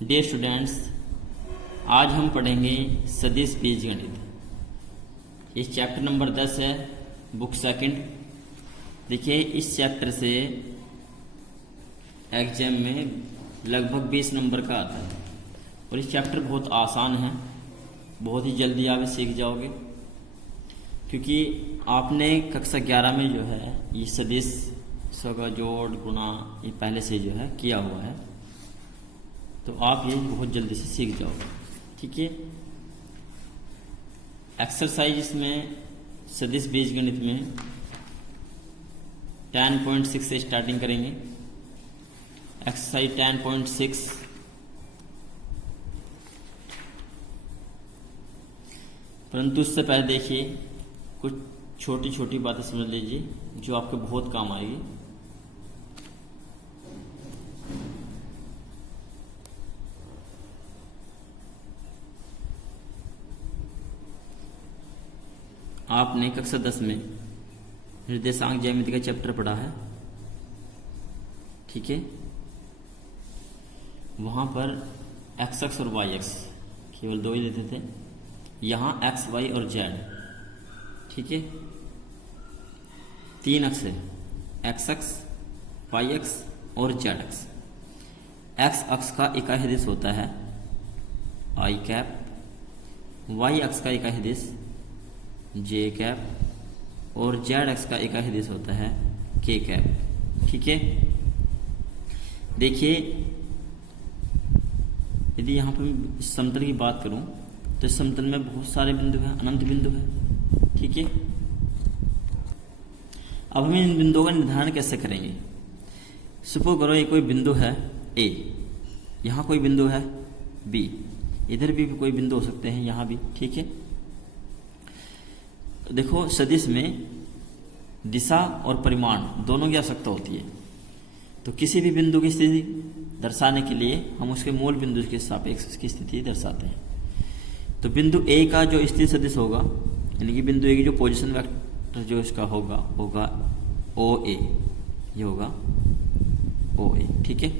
Dear students, आज हम पढ़ेंगे सदिश बीजगणित। इस चैप्टर नंबर 10 है, बुक सेकंड। देखिए, इस चैप्टर से एग्जाम में लगभग 20 नंबर का आता है और इस चैप्टर बहुत आसान है, बहुत ही जल्दी आप सीख जाओगे, क्योंकि आपने कक्षा 11 में जो है ये सदिश का जोड़ गुणा ये पहले से जो है किया हुआ है, तो आप ये बहुत जल्दी से सीख जाओगे। ठीक है, एक्सरसाइज इसमें सदिश बीजगणित में 10.6 से स्टार्टिंग करेंगे। एक्सरसाइज 10.6। परंतु उससे पहले देखिए कुछ छोटी छोटी बातें समझ लीजिए जो आपको बहुत काम आएगी। आपने कक्षा 10 में निर्देशांक ज्यामिति का चैप्टर पढ़ा है, ठीक है। वहां पर एक्स एक्स और वाई एक्स केवल दो ही देते थे, यहां एक्स वाई और जेड, ठीक है, 3 अक्ष है, एक्स अक्ष, वाई अक्ष और जेड अक्ष। एक्स अक्ष का इकाई दिश होता है आई कैप, वाई अक्ष का इकाई दिश जे कैप और जेड अक्ष का इकाई दिश होता है के कैप, ठीक है। देखिए, यदि यहाँ पर समतल की बात करूं तो इस समतल में बहुत सारे बिंदु हैं, अनंत बिंदु है, ठीक है। अब हम इन बिंदुओं का निर्धारण कैसे करेंगे? सपोज करो ये कोई बिंदु है ए, यहाँ कोई बिंदु है बी, इधर भी कोई बिंदु हो सकते हैं, यहाँ भी, ठीक है। देखो, सदिश में दिशा और परिमाण दोनों की आवश्यकता होती है, तो किसी भी बिंदु की स्थिति दर्शाने के लिए हम उसके मूल बिंदु के सापेक्ष उसकी स्थिति दर्शाते हैं। तो बिंदु ए का जो स्थिति सदिश होगा, यानी कि बिंदु ए की जो पोजीशन वेक्टर जो इसका होगा ओ ए, ये होगा ओ ए, ठीक है।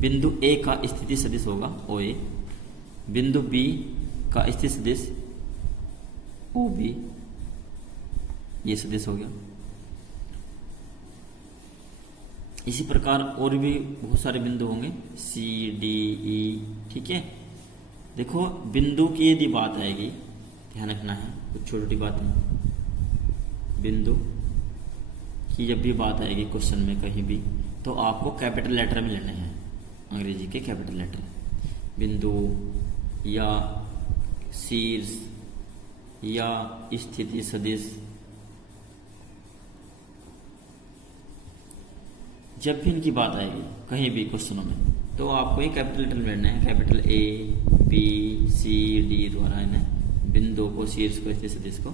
बिंदु ए का स्थिति सदिश होगा ओ ए, बिंदु बी का स्थिति सदिश ओ बी, ये सदिश हो गया। इसी प्रकार और भी बहुत सारे बिंदु होंगे सी डी ई, ठीक है। देखो, बिंदु की यदि बात आएगी, ध्यान रखना है कुछ छोटी छोटी बातें। बिंदु की जब भी बात आएगी क्वेश्चन में कहीं भी, तो आपको कैपिटल लेटर में लेने हैं, अंग्रेजी के कैपिटल लेटर। बिंदु या शीर्ष या स्थिति सदिश, जब भी इनकी बात आएगी कहीं भी क्वेश्चनों में, तो आपको ये कैपिटल लेटर में लेना है। Capital A B C D द्वारा इन्हें बिंदु को, शीर्ष को, स्थिति सदिश को,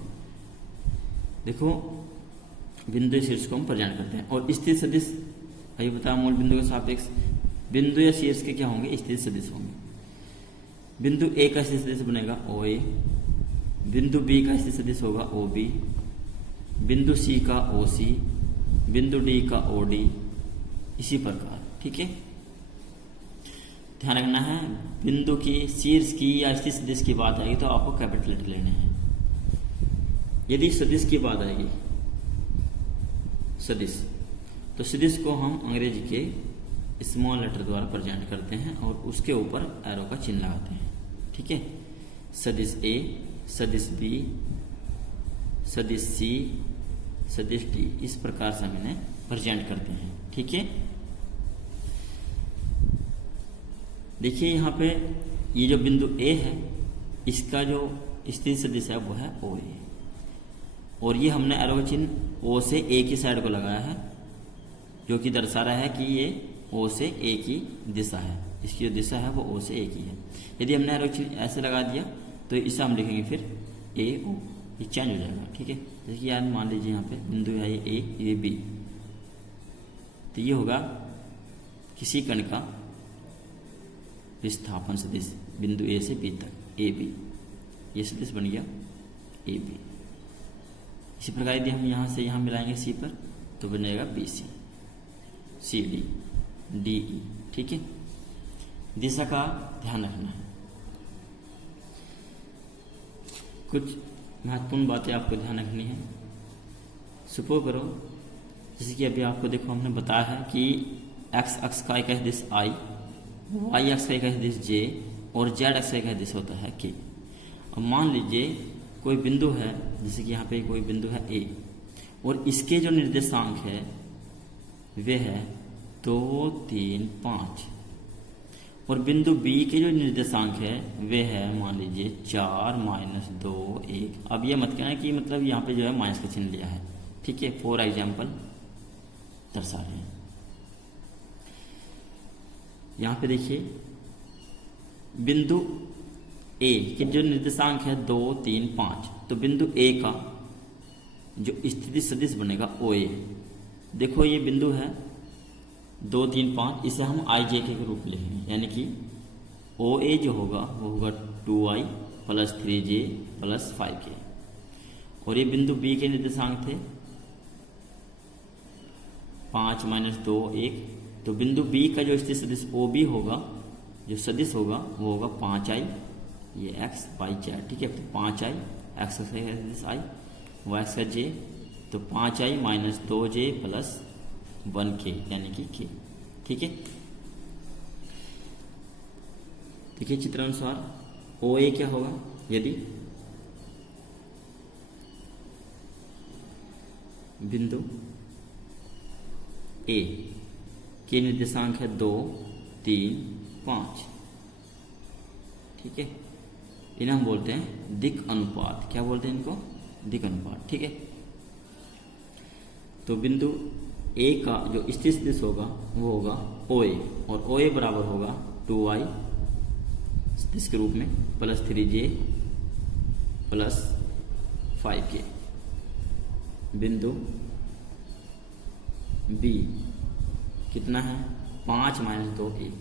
देखो बिंदु शीर्ष को हम प्रेजेंट करते हैं। और स्थिति सदिश अभी बताया मूल बिंदु के सापेक्ष बिंदु या शीर्ष के क्या होंगे? स्थिति सदिश होंगे। बिंदु ए का स्थिति सदिश बनेगा ओ ए, बिंदु बी का स्थिति सदिश होगा ओ बी, बिंदु सी का ओ सी, बिंदु डी का ओ डी, इसी प्रकार, ठीक है। ध्यान रखना है, बिंदु की, शीर्ष की या स्थिति सदिश की बात आएगी तो आपको कैपिटल लेटर लेने हैं। यदि सदिश की बात आएगी, सदिश, तो सदिश को हम अंग्रेजी के स्मॉल लेटर द्वारा प्रेजेंट करते हैं और उसके ऊपर एरो का चिन्ह लगाते हैं, ठीक है। सदिश ए, सदिश बी, सदिश सी, सदिश डी, इस प्रकार से हम इन्हें प्रेजेंट करते हैं, ठीक है। देखिए, यहाँ पे ये जो बिंदु ए है, इसका जो स्थिति सदिश है वो है ओ ए, और ये हमने एरो का चिन्ह ओ से ए की साइड को लगाया है, जो कि दर्शा रहा है कि ये ओ से ए की दिशा है, इसकी जो दिशा है वो ओ से ए की है। यदि हमने एरो चिन्ह ऐसे लगा दिया तो इसे हम लिखेंगे फिर ए ओ, ये चेंज हो जाएगा, ठीक है। जैसे कि यार मान लीजिए यहाँ पे बिंदु है ये ए, ये बी, तो ये होगा किसी कण का विस्थापन सदिश बिंदु ए से बी तक, ए बी, ये सदिश बन गया ए बी। इसी प्रकार यदि हम यहाँ से यहाँ मिलाएंगे सी पर तो बनेगा B C, C D, D E, ठीक है। दिशा का ध्यान रखना है। कुछ महत्वपूर्ण बातें आपको ध्यान रखनी है। सुपो करो, जैसे कि अभी आपको देखो हमने बताया है कि एक्स अक्ष का एक दिश आई, वाई अक्ष का एक दिश जे और जेड अक्ष का एक दिश होता है के। अब मान लीजिए कोई बिंदु है, जैसे कि यहाँ पे कोई बिंदु है ए, और इसके जो निर्देशांक है वे है 2, 3, 5, और बिंदु बी के जो निर्देशांक है वे है मान लीजिए 4, -2, 1। अब ये मत कहना कि मतलब यहाँ पे जो है माइनस का चिन्ह लिया है, ठीक है। फॉर एग्जाम्पल दर्शा रहे हैं। यहाँ पे देखिए बिंदु ए के जो निर्देशांक है 2, 3, 5, तो बिंदु ए का जो स्थिति सदिश बनेगा ओ ए। देखो ये बिंदु है 2, 3, 5, इसे हम आई जे के रूप में लिखेंगे, यानी कि ओ ए जो होगा वो होगा 2i + 3j + 5k। और ये बिंदु बी के निर्देशांक थे 5, -2, 1, तो बिंदु बी का जो स्थिति सदिश ओ बी होगा, जो सदिश होगा वो होगा 5i, ये x y z, ठीक है। तो 5i x का सदिश i, y का j, तो 5i - 2j + 1k यानी कि k, ठीक है। देखिए चित्र अनुसार ओ ए क्या होगा, यदि बिंदु ए के निर्देशांक है 2, 3, 5, ठीक है। इन्हें हम बोलते हैं दिक् अनुपात। क्या बोलते हैं इनको? दिक् अनुपात, ठीक है। तो बिंदु ए का जो स्थित सदिश होगा वो होगा ओ ए, और ओ ए बराबर होगा 2i सदिश के रूप में + 3j + 5k। बिंदु बी कितना है? 5, -2, 1।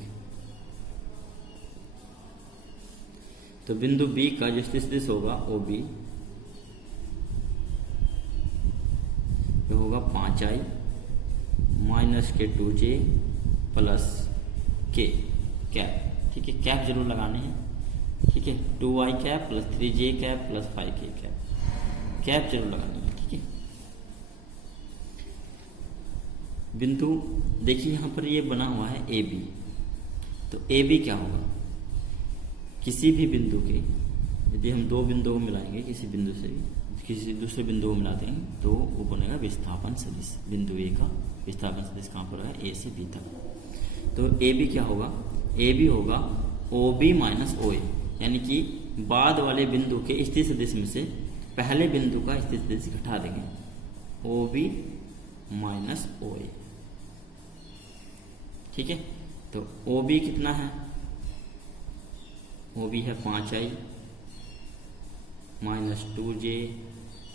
तो बिंदु बी का जो स्थित सदिश होगा ओ बी होगा 5i - 2j + k कैप, ठीक है। कैप जरूर लगानी है, ठीक है। 2i cap + 3j cap + 5k cap जरूर लगानी है, ठीक है। बिंदु देखिए यहाँ पर ये बना हुआ है ए बी, तो ए बी क्या होगा? किसी भी बिंदु के, यदि हम दो बिंदुओं को मिलाएंगे, किसी बिंदु से किसी दूसरे बिंदु को मिलाते हैं तो वो बनेगा विस्थापन सदिश। बिंदु ए का विस्थापन सदिश कहाँ पर है? ए से बी तक। तो ए बी क्या होगा? ए बी होगा ओ बी - ओ ए, यानी कि बाद वाले बिंदु के स्थित सदिश में से पहले बिंदु का स्थित सदिश घटा देंगे, ओ बी - ओ ए, ठीक है। तो ओ बी कितना है? ओ बी है 5i - 2j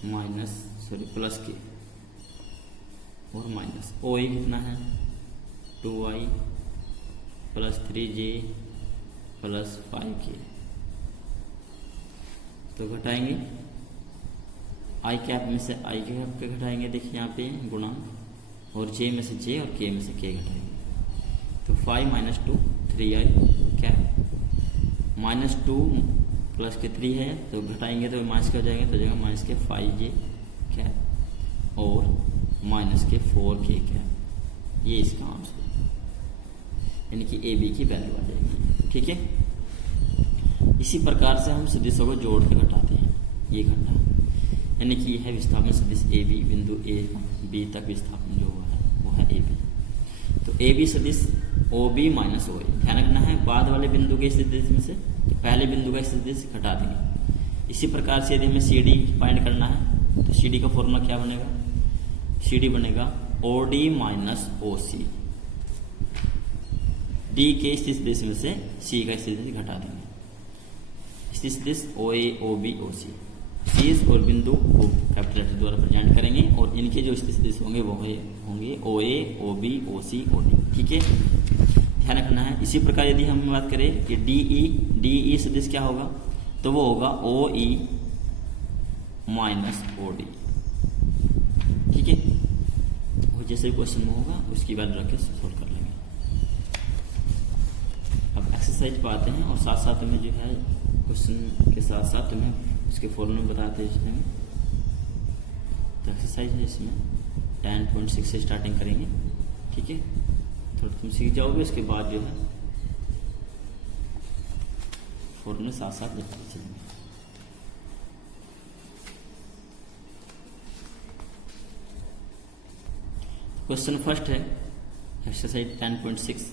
+ k, और माइनस ओ ए कितना है? 2i + 3j + 5k। तो घटाएंगे आई कैप में से आई कैप के घटाएंगे, देखिए यहाँ पे गुणांक, और जे में से जे और के में से के घटाएंगे। तो 5 - 2 3i कैप, -2 + के 3 है तो घटाएंगे तो माइनस के हो जाएंगे, तो जगह माइनस के 5j कैप और -के 4k कैप, ये इसका आंसर है, यानी कि ए बी की वैल्यू आ जाएगी, ठीक है। इसी प्रकार से हम सदिशों को जोड़ के घटाते हैं, ये घटा, यानी कि यह है विस्थापन सदिश ए बी। बिंदु ए बी तक विस्थापन जो हुआ है वो है ए बी। तो ए बी सदिश ओ बी - ओ ए, ध्यान रखना है बाद वाले बिंदु के सदिश में से पहले बिंदु का सदिश घटा देंगे। इसी प्रकार से यदि हमें सी डी फाइंड करना है तो सी डी का फॉर्मूला क्या बनेगा? सी डी बनेगा ओ डी - ओ सी, डी के स्थित सदिश में से सी का स्थित सदिश घटा देंगे। स्थित सदिश ओ ए, ओ बी, ओ सी, शीर्ष और बिंदु को कैपिटल लेटर द्वारा प्रेजेंट करेंगे, और इनके जो स्थित सदिश होंगे वो होंगे ओ ए, ओ बी, ओ सी, ओ डी, ठीक है, ध्यान रखना है। इसी प्रकार यदि हम बात करें कि डी ई सदिश क्या होगा, तो वो होगा ओ ई - ओ डी, ठीक है। और जैसे क्वेश्चन में होगा उसकी वैल्यू रख के सोल्व कर लेंगे। अब एक्सरसाइज एक्सरसाइज पाते हैं और साथ साथ में जो है क्वेश्चन के साथ साथ तुम्हें उसके फॉर्मूले बताते हैं इसमें। तो एक्सरसाइज है इसमें 10.6 से स्टार्टिंग करेंगे, ठीक है। थोड़ा तुम सीख जाओगे, उसके बाद जो है फॉर्मूले साथ साथ लिखते चलेंगे। क्वेश्चन फर्स्ट है एक्सरसाइज 10.6।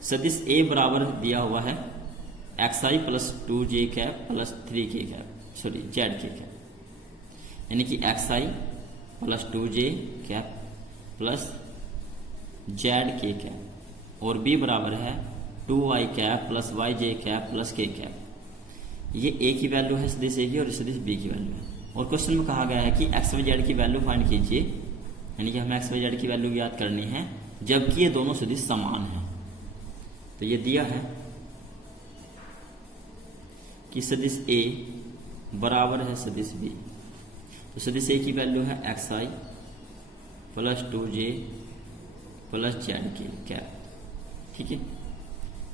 सदिश ए बराबर दिया हुआ है xi plus 2j cap plus 3k cap, sorry zk cap, यानी कि xi plus 2j cap plus zk cap, और b बराबर है 2y cap plus yj cap plus k cap. ये a की वैल्यू है सदिश a की और सदिश b की वैल्यू है। और क्वेश्चन में कहा गया है कि x y z की वैल्यू फाइंड कीजिए, यानी कि हमें x y z की वैल्यू ज्ञात करनी है जबकि ये दोनों सदिश समान हैं। तो ये दिया है कि सदिश a बराबर है सदिश b। तो सदिश a की वैल्यू है xi plus 2j plus zk cap, ठीक है।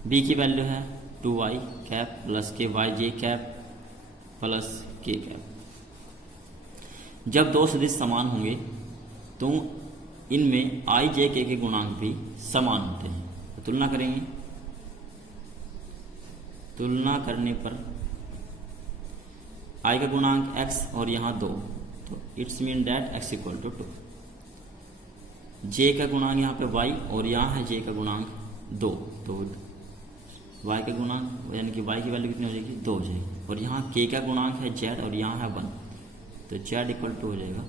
b की वैल्यू है 2y cap plus k yj cap plus k cap. जब दो सदिश समान होंगे तो इनमें i j k के गुणांक भी समान होते हैं। तो तुलना करेंगे, तुलना करने पर i का गुणांक x और यहाँ 2, तो it's mean that x equal to 2। j का गुणांक यहाँ पे y और यहाँ है j का गुणांक 2, तो y का गुणांक यानी कि y की वैल्यू कितनी हो जाएगी 2 हो जाएगी। और यहाँ k का गुणांक है z और यहाँ है 1, तो z इक्वल टू हो जाएगा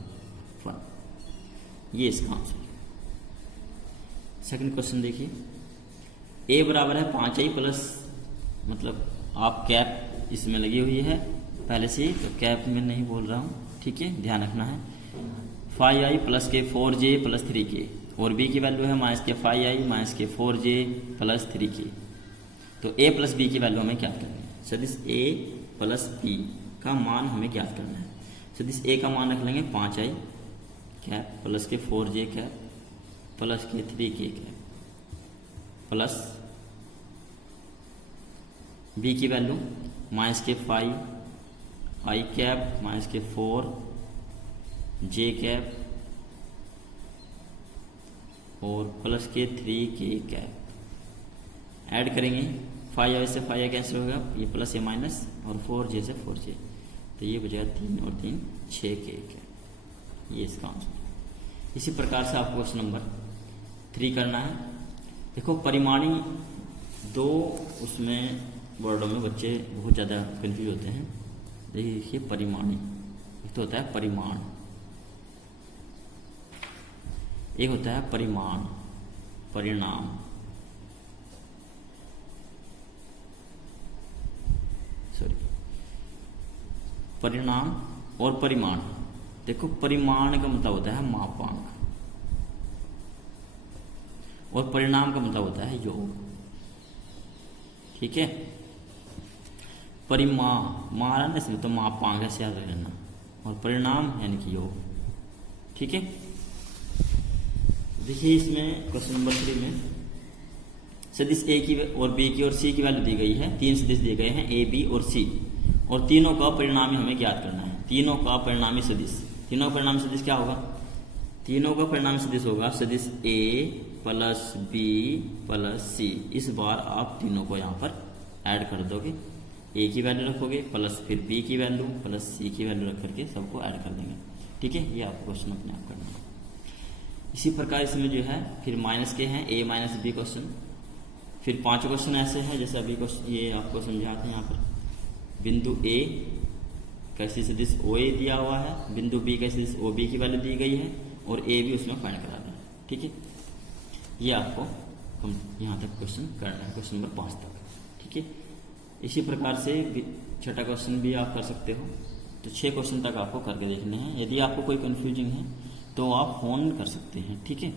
1। ये इसका आंसर। सेकंड क्वेश्चन देखिए, a बराबर है 5i प्लस, मतलब आप कैप इसमें लगी हुई है पहले से ही, तो कैप में नहीं बोल रहा हूँ, ठीक है, ध्यान रखना है। 5i प्लस के 4j प्लस 3k, और b की वैल्यू है माइनस के 5i माइनस के 4j प्लस 3k। तो a प्लस b की वैल्यू हमें ज्ञात करनी है। सदिश a प्लस b का मान हमें ज्ञात करना है। सदिश a का मान रख लेंगे 5i कैप प्लस के 4j कैप प्लस के 3k कैप प्लस b की वैल्यू माइनस के 5i कैप माइनस के 4j कैप और प्लस के 3k कैप। ऐड करेंगे, 5i से 5i कैंसिल होगा, ये प्लस ये माइनस, और 4j से 4j, तो ये बचेगा 3 और 3 6k कैप। ये इसका आंसर। इसी प्रकार से आपको क्वेश्चन नंबर 3 करना है। देखो परिमाणी दो उसमें वर्डों में बच्चे बहुत ज़्यादा कंफ्यूज होते हैं। देखिए परिमाणी, एक तो होता है परिमाण, एक होता है परिमाण, परिणाम। सॉरी, परिणाम और परिमाण। देखो परिमाण का मतलब होता है मापांक और परिणाम का मतलब होता है योग, ठीक है। परिमाण इसमें तो मापांक ऐसे याद रख लेना, और परिणाम यानी कि योग, ठीक है। देखिए इसमें क्वेश्चन नंबर 3 में सदिश a की और b की और c की वैल्यू दी गई है। 3 सदिश दिए गए हैं a, b और c, और तीनों का परिणामी हमें ज्ञात करना है। तीनों का परिणामी सदिश, तीनों का परिणामी सदिश क्या होगा? तीनों का परिणामी सदिश होगा सदिश a plus b plus c। इस बार आप तीनों को यहाँ पर ऐड कर दोगे, a की वैल्यू रखोगे प्लस फिर b की वैल्यू प्लस c की वैल्यू रख करके सबको ऐड कर देंगे, ठीक है। ये आपको क्वेश्चन अपने आप करना है। इसी प्रकार इसमें जो है फिर माइनस के हैं a माइनस b क्वेश्चन, फिर 5 क्वेश्चन ऐसे हैं जैसे अभी क्वेश्चन ये आपको समझाते हैं। यहाँ पर बिंदु a कैसी सदिश OA दिया हुआ है, बिंदु B कैसी सदिश OB की वैल्यू दी गई है, और A भी उसमें फाइंड करा रहा है, ठीक है। ये आपको यहाँ तक क्वेश्चन करना है, क्वेश्चन नंबर 5 तक, ठीक है। इसी प्रकार से छठा क्वेश्चन भी आप कर सकते हो। तो 6 क्वेश्चन तक आपको करके देखने हैं। यदि आपको कोई कंफ्यूजिंग है तो आप फोन कर सकते हैं, ठीक है।